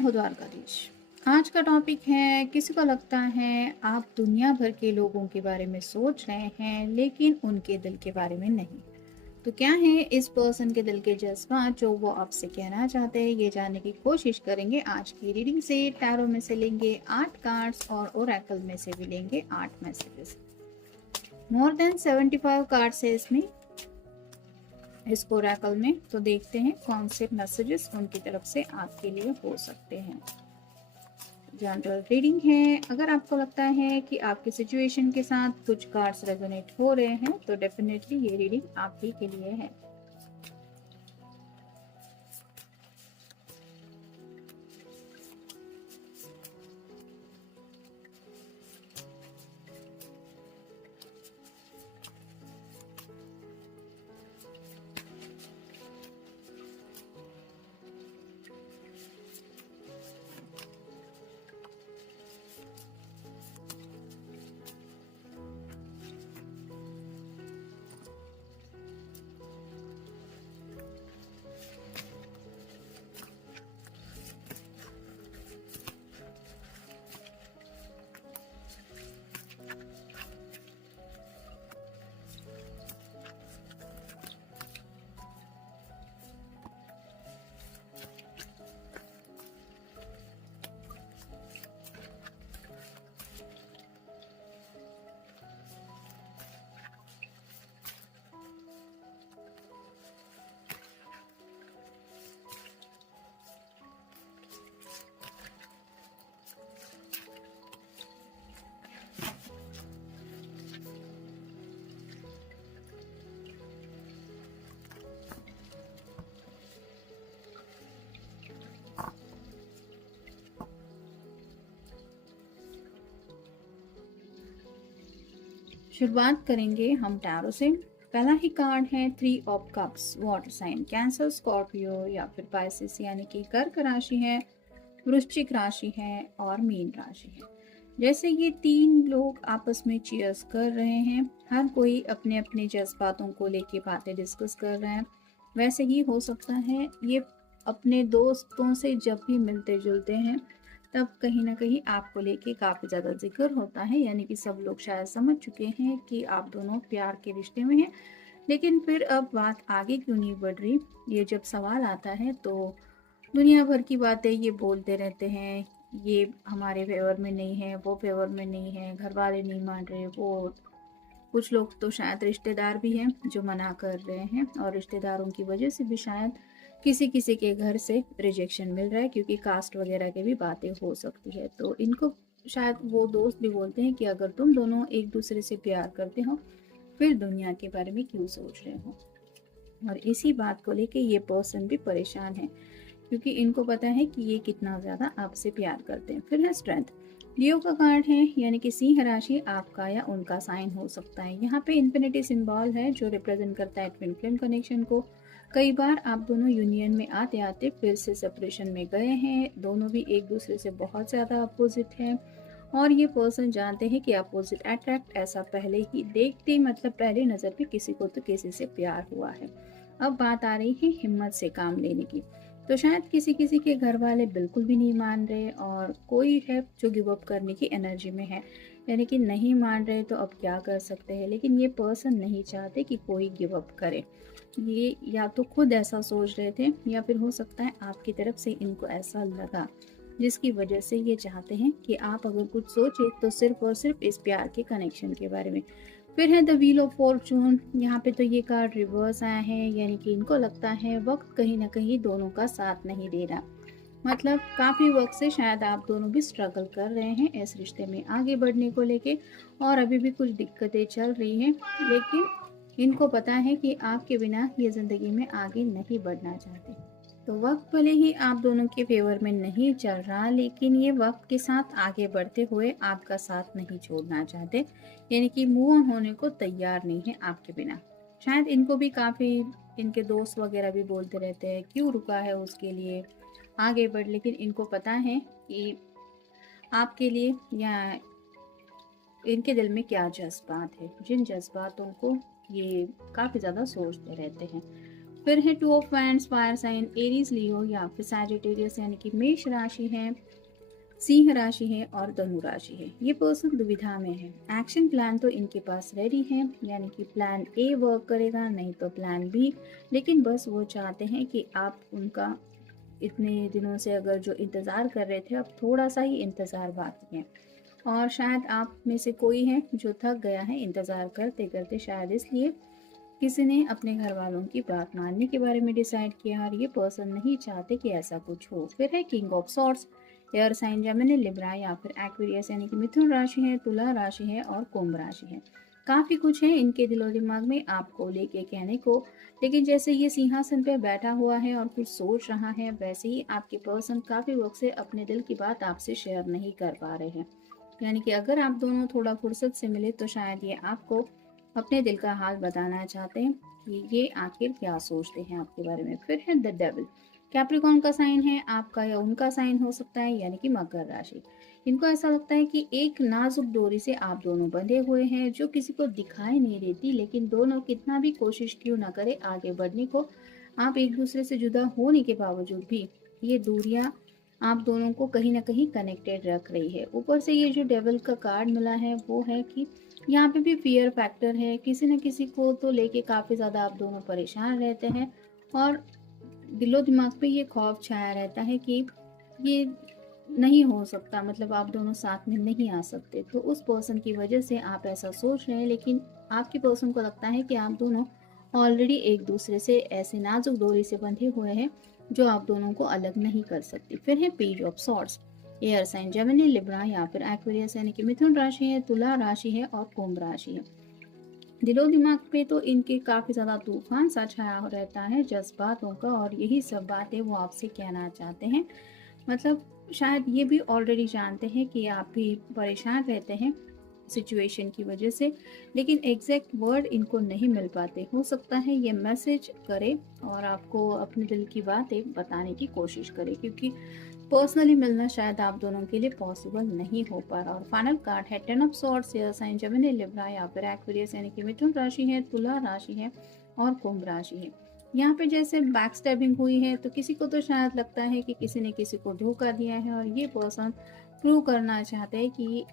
हूँ द्वारकाधीश। आज का टॉपिक है, किसी को लगता है आप दुनिया भर के लोगों के बारे में सोच रहे हैं लेकिन उनके दिल के बारे में नहीं। तो क्या है इस पर्सन के दिल के जज्बात जो वो आपसे कहना चाहते हैं, ये जानने की कोशिश करेंगे आज की रीडिंग से। टैरो में से लेंगे 8 कार्ड्स और ओरेकल में से भी लेंगे 8 मैसेजेस। मोर देन 75 कार्ड्स है इसमें, इस ओरेकल में। तो देखते हैं कौन से मैसेजेस उनकी तरफ से आपके लिए हो सकते हैं। जनरल रीडिंग है। अगर आपको लगता है कि आपकी सिचुएशन के साथ कुछ कार्ड्स रेजोनेट हो रहे हैं तो डेफिनेटली ये रीडिंग आप ही के लिए है। शुरुआत करेंगे हम टैरो से। पहला ही कार्ड है 3 of cups, water sign, Cancer, Scorpio या फिर पाइसिस यानी कि कर्क राशि है, वृश्चिक राशि है और मीन राशि है। जैसे ये तीन लोग आपस में चीयर्स कर रहे हैं, हर कोई अपने अपने जज्बातों को लेके बातें डिस्कस कर रहे हैं। वैसे ही हो सकता है ये अपने दोस्तों से जब भी मिलते जुलते हैं तब कहीं ना कहीं आपको लेके काफ़ी ज़्यादा जिक्र होता है, यानी कि सब लोग शायद समझ चुके हैं कि आप दोनों प्यार के रिश्ते में हैं। लेकिन फिर अब बात आगे क्यों नहीं बढ़ रही, ये जब सवाल आता है तो दुनिया भर की बातें ये बोलते रहते हैं। ये हमारे फेवर में नहीं है, वो फेवर में नहीं है, घर वाले नहीं मान रहे, वो कुछ लोग तो शायद रिश्तेदार भी हैं जो मना कर रहे हैं, और रिश्तेदारों की वजह से भी शायद किसी किसी के घर से रिजेक्शन मिल रहा है, क्योंकि कास्ट वगैरह की भी बातें हो सकती है। तो इनको शायद वो दोस्त भी बोलते हैं कि अगर तुम दोनों एक दूसरे से प्यार करते हो फिर दुनिया के बारे में क्यों सोच रहे हो। और इसी बात को लेके ये पर्सन भी परेशान है, क्योंकि इनको पता है कि ये कितना ज़्यादा आपसे प्यार करते हैं। फिर है स्ट्रेंथ, लियो का कार्ड है, यानी कि सिंह राशि आपका या उनका साइन हो सकता है। यहाँ पे इन्फिनिटी सिंबल है जो रिप्रेजेंट करता है ट्विन फ्लेम कनेक्शन को। कई बार आप दोनों यूनियन में आते आते फिर से सेपरेशन में गए हैं, दोनों भी एक दूसरे से बहुत ज़्यादा अपोजिट हैं, और ये पर्सन जानते हैं कि अपोजिट अट्रैक्ट, ऐसा पहले ही देखते मतलब पहली नज़र पे किसी को तो किसी से प्यार हुआ है। अब बात आ रही है हिम्मत से काम लेने की। तो शायद किसी किसी के घर वाले बिल्कुल भी नहीं मान रहे, और कोई है जो गिव अप करने की एनर्जी में है, यानी कि नहीं मान रहे तो अब क्या कर सकते हैं। लेकिन ये पर्सन नहीं चाहते कि कोई गिव अप करे। ये या तो खुद ऐसा सोच रहे थे या फिर हो सकता है आपकी तरफ से इनको ऐसा लगा, जिसकी वजह से ये चाहते हैं कि आप अगर कुछ सोचे तो सिर्फ और सिर्फ इस प्यार के कनेक्शन के बारे में। फिर है द व्हील ऑफ फॉर्चून। यहाँ पे तो ये कार्ड रिवर्स आया है, यानी कि इनको लगता है वक्त कहीं ना कहीं दोनों का साथ नहीं दे रहा। मतलब काफ़ी वक्त से शायद आप दोनों भी स्ट्रगल कर रहे हैं इस रिश्ते में आगे बढ़ने को लेके, और अभी भी कुछ दिक्कतें चल रही हैं। लेकिन इनको पता है कि आपके बिना ये ज़िंदगी में आगे नहीं बढ़ना चाहते। तो वक्त भले ही आप दोनों के फेवर में नहीं चल रहा, लेकिन ये वक्त के साथ आगे बढ़ते हुए आपका साथ नहीं छोड़ना चाहते, यानी कि मूव ऑन होने को तैयार नहीं है आपके बिना। शायद इनको भी काफ़ी इनके दोस्त वगैरह भी बोलते रहते हैं क्यों रुका है उसके लिए आगे बढ़, लेकिन इनको पता है कि आपके लिए या इनके दिल में क्या जज्बात है, जिन जज्बातों को ये काफ़ी ज़्यादा सोचते रहते हैं। फिर है two of wands, fire sign Aries Leo या फिर सैजिटेरियस यानी कि मेष राशि है, सिंह राशि है और धनु राशि है। ये पर्सन दुविधा में है। एक्शन प्लान तो इनके पास रेडी है, यानी कि प्लान ए वर्क करेगा, नहीं तो प्लान बी। लेकिन बस वो चाहते हैं कि आप उनका इतने दिनों से अगर जो इंतज़ार कर रहे थे, अब थोड़ा सा ही इंतज़ार बाकी है। और शायद आप में से कोई है जो थक गया है इंतज़ार करते करते, शायद इसलिए किसी ने अपने घर वालों की बात मानने के बारे में डिसाइड किया और ये पर्सन नहीं चाहते कि ऐसा कुछ हो। फिर है king of swords, air sign Gemini, Libra या फिर एक्वेरियस यानी कि मिथुन राशि है, तुला राशि है और कुंभ राशि है। काफ़ी कुछ है इनके दिलो दिमाग में आपको लेके कहने को, लेकिन जैसे ये सिंहासन पे बैठा हुआ है और कुछ सोच रहा है, वैसे ही आपके पर्सन काफ़ी वक्त से अपने दिल की बात आपसे शेयर नहीं कर पा रहे हैं। यानी कि अगर आप दोनों थोड़ा फुर्सत से मिले तो शायद ये आपको अपने दिल का हाल बताना चाहते हैं कि ये आखिर क्या सोचते हैं आपके बारे में। फिर है द डेविल, कैप्रिकॉर्न का साइन है, आपका या उनका साइन हो सकता है, यानी कि मकर राशि। इनको ऐसा लगता है कि एक नाजुक डोरी से आप दोनों बंधे हुए हैं जो किसी को दिखाई नहीं देती, लेकिन दोनों कितना भी कोशिश क्यों ना करे आगे बढ़ने को, आप एक दूसरे से जुदा होने के बावजूद भी ये दूरियां आप दोनों को कहीं ना कहीं कनेक्टेड रख रही है। ऊपर से ये जो डेविल का कार्ड मिला है वो है कि यहाँ पे भी फियर फैक्टर है, किसी न किसी को तो लेके काफ़ी ज़्यादा आप दोनों परेशान रहते हैं और दिलो दिमाग पे ये खौफ छाया रहता है कि ये नहीं हो सकता, मतलब आप दोनों साथ में नहीं आ सकते। तो उस पर्सन की वजह से आप ऐसा सोच रहे हैं, लेकिन आपके पर्सन को लगता है कि आप दोनों ऑलरेडी एक दूसरे से ऐसे नाजुक डोरी से बंधे हुए हैं जो आप दोनों को अलग नहीं कर सकती। फिर है page of swords, air sign Gemini, Libra या फिर एक्वेरियस यानी कि मिथुन राशि है, तुला राशि है और कुंभ राशि है। दिलो दिमाग पे तो इनके काफ़ी ज़्यादा तूफान सा छाया रहता है जज्बातों का, और यही सब बातें वो आपसे कहना चाहते हैं। मतलब शायद ये भी ऑलरेडी जानते हैं कि आप भी परेशान रहते हैं सिचुएशन की वजह से, लेकिन एग्जैक्ट वर्ड इनको नहीं मिल पाते। हो सकता है ये मैसेज करे और आपको अपने दिल की बातें बताने की कोशिश करे, क्योंकि पर्सनली मिलना शायद आप दोनों के लिए पॉसिबल नहीं हो पा रहा। और फाइनल कार्ड है ten of swords, air sign Gemini, Libra या फिर एक्वेरियस यानी कि मिथुन राशि है, तुला राशि है और कुंभ राशि है। यहाँ पे जैसे बैक स्टैबिंग हुई है, तो किसी को तो शायद लगता है कि किसी ने किसी को धोखा दिया है और ये पर्सन प्रूव करना चाहते हैं कि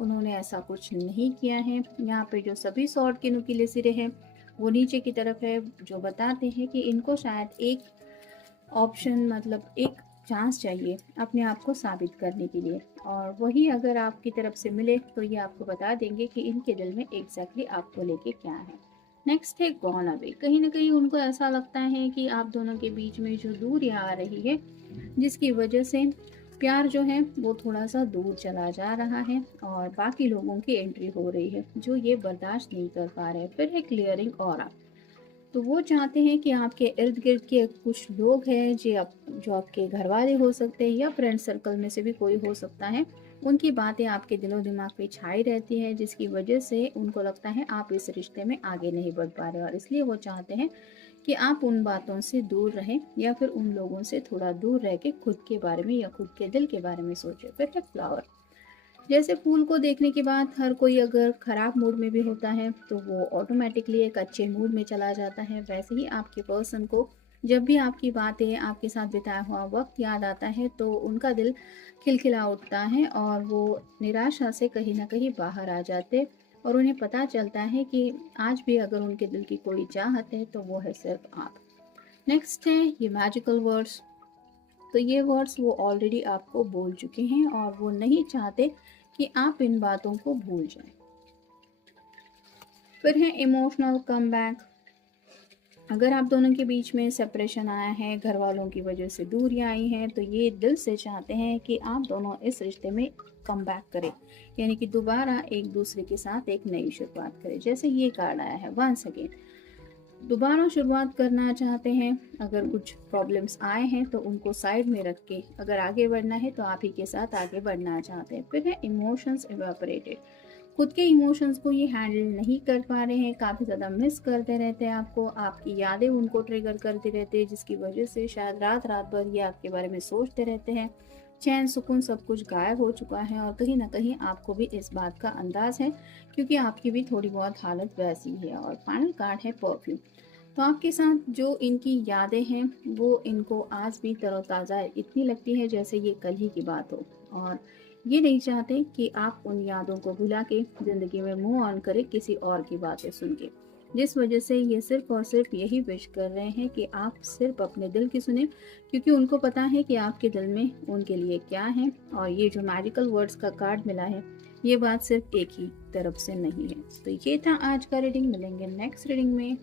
उन्होंने ऐसा कुछ नहीं किया है। यहाँ पे जो सभी सॉर्ड के नुकीले सिरे हैं वो नीचे की तरफ है, जो बताते हैं कि इनको शायद एक ऑप्शन, मतलब एक चांस चाहिए अपने आप को साबित करने के लिए, और वही अगर आपकी तरफ से मिले तो ये आपको बता देंगे कि इनके दिल में एग्जैक्टली आपको लेके क्या है। नेक्स्ट है गॉन अवे, कहीं ना कहीं उनको ऐसा लगता है कि आप दोनों के बीच में जो दूरियां आ रही है, जिसकी वजह से प्यार जो है वो थोड़ा सा दूर चला जा रहा है और बाकी लोगों की एंट्री हो रही है जो ये बर्दाश्त नहीं कर पा रहे। फिर है क्लियरिंग ऑरा, तो वो चाहते हैं कि आपके इर्द गिर्द के कुछ लोग हैं जो आपके घर वाले हो सकते हैं या फ्रेंड सर्कल में से भी कोई हो सकता है, उनकी बातें आपके दिलो दिमाग पे छाई रहती है, जिसकी वजह से उनको लगता है आप इस रिश्ते में आगे नहीं बढ़ पा रहे, और इसलिए वो चाहते हैं कि आप उन बातों से दूर रहें या फिर उन लोगों से थोड़ा दूर रह के खुद के बारे में या खुद के दिल के बारे में सोचें। फिर है फ्लावर, जैसे फूल को देखने के बाद हर कोई अगर खराब मूड में भी होता है तो वो ऑटोमेटिकली एक अच्छे मूड में चला जाता है, वैसे ही आपके पर्सन को जब भी आपकी बातें, आपके साथ बिताया हुआ वक्त याद आता है तो उनका दिल खिलखिला उठता है और वो निराशा से कहीं ना कहीं बाहर आ जाते, और उन्हें पता चलता है कि आज भी अगर उनके दिल की कोई चाहत है तो वो है सिर्फ आप। नेक्स्ट है ये मैजिकल वर्ड्स, तो ये वर्ड्स वो ऑलरेडी आपको बोल चुके हैं और वो नहीं चाहते कि आप इन बातों को भूल जाएं। फिर है इमोशनल कमबैक, अगर आप दोनों के बीच में सेपरेशन आया है, घर वालों की वजह से दूरियां आई हैं, तो ये दिल से चाहते हैं कि आप दोनों इस रिश्ते में कम बैक करें, यानी कि दोबारा एक दूसरे के साथ एक नई शुरुआत करें। जैसे ये कार्ड आया है वंस अगेन, दोबारा शुरुआत करना चाहते हैं। अगर कुछ प्रॉब्लम्स आए हैं तो उनको साइड में रख के अगर आगे बढ़ना है तो आप ही के साथ आगे बढ़ना चाहते हैं। फिर है इमोशंस इवेपोरेटेड, खुद के इमोशंस को ये हैंडल नहीं कर पा रहे हैं, काफ़ी ज़्यादा मिस करते रहते हैं आपको, आपकी यादें उनको ट्रिगर करती रहती है, जिसकी वजह से शायद रात रात भर ये आपके बारे में सोचते रहते हैं। चैन सुकून सब कुछ गायब हो चुका है और कहीं ना कहीं आपको भी इस बात का अंदाज है, क्योंकि आपकी भी थोड़ी बहुत हालत वैसी है। और फाइनल कार्ड है परफ्यूम, तो आपके साथ जो इनकी यादें हैं वो इनको आज भी तरोताज़ा इतनी लगती है जैसे ये कल ही की बात हो, और ये नहीं चाहते कि आप उन यादों को भुला के ज़िंदगी में मूव ऑन करें किसी और की बातें सुन के। जिस वजह से ये सिर्फ़ और सिर्फ़ यही विश कर रहे हैं कि आप सिर्फ़ अपने दिल की सुनें, क्योंकि उनको पता है कि आपके दिल में उनके लिए क्या है। और ये जो मैजिकल वर्ड्स का कार्ड मिला है, ये बात सिर्फ़ एक ही तरफ से नहीं है। तो ये था आज का रीडिंग, मिलेंगे नेक्स्ट रीडिंग में।